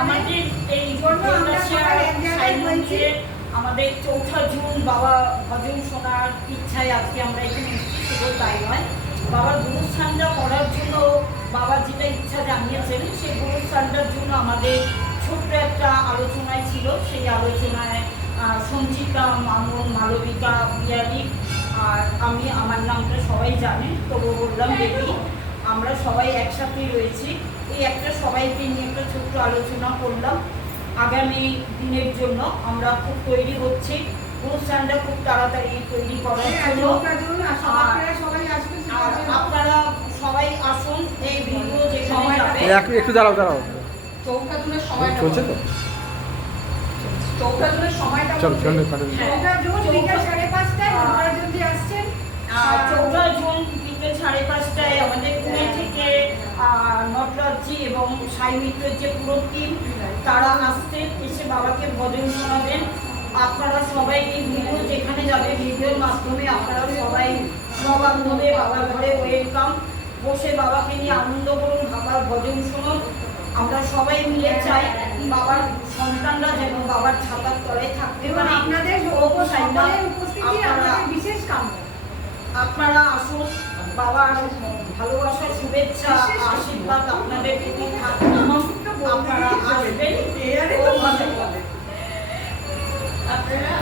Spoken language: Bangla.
আমাদের এই আমাদের 4ঠা জুন বাবা ভজন শোনার ইচ্ছায় আজকে আমরা এখানে এসেছি, শুধু তাই নয়, বাবার গুরুস্থানটা করার জন্য বাবা যেটা ইচ্ছা জানিয়েছেন সেই গুরুস্থানটার জন্য আমাদের ছোট্ট একটা আলোচনায় ছিল। সেই আলোচনায় সঞ্চিতা, মামুন, মালবিকা, বিয়ালি আর আমি, আমার নামটা সবাই জানেন, তবু বললাম দেবী, আমরা সবাই একসাথেই রয়েছি। এই একটা সবাইকে নিয়ে একটা ছোট্ট আলোচনা করলাম। আগামী দিনের জন্য আমরা খুব তৈরি হচ্ছি, অনুষ্ঠানটা খুব তাড়াতাড়ি তৈরি করার জন্য। আপনারা সবাই আসুন, এই ভিডিও যেখানে যাবে একটু দাঁড়াও 4ঠা জুনের সময়টা চলছে তো 4ঠা জুনের সময়টা চল চল 4ঠা জুন বিকেল 5:30টায় আপনারা যদি আসছেন। 4ঠা জুন বিকেল 5:30টায় আমাদের পুনে থেকে নটরাজ্জি এবং সাই মিত্রের যে পুরো টিম তারা আসছে, এসে বাবাকে ভজন শোনাবেন। আপনারা সবাই এই ভিডিও যেখানে যাবে ভিডিওর মাধ্যমে আপনারা সবাই সবান্ধবে বাবার ঘরে ওয়েলকাম, বসে বাবাকে নিয়ে আনন্দ করুন, বাবার ভজন শুনুন। আমরা সবাই মিলে চাই বাবার সন্তানরা যেন বাবার ছাতার তলায় থাকতে পারে। আপনাদের উপস্থিতি আমাদের বিশেষ কাম্য। আপনারা আসুন, বাবার ভালোবাসা, শুভেচ্ছা, আশীর্বাদ আপনাদের প্রতি থাকুন। আপনারা আসবেন, আপনারা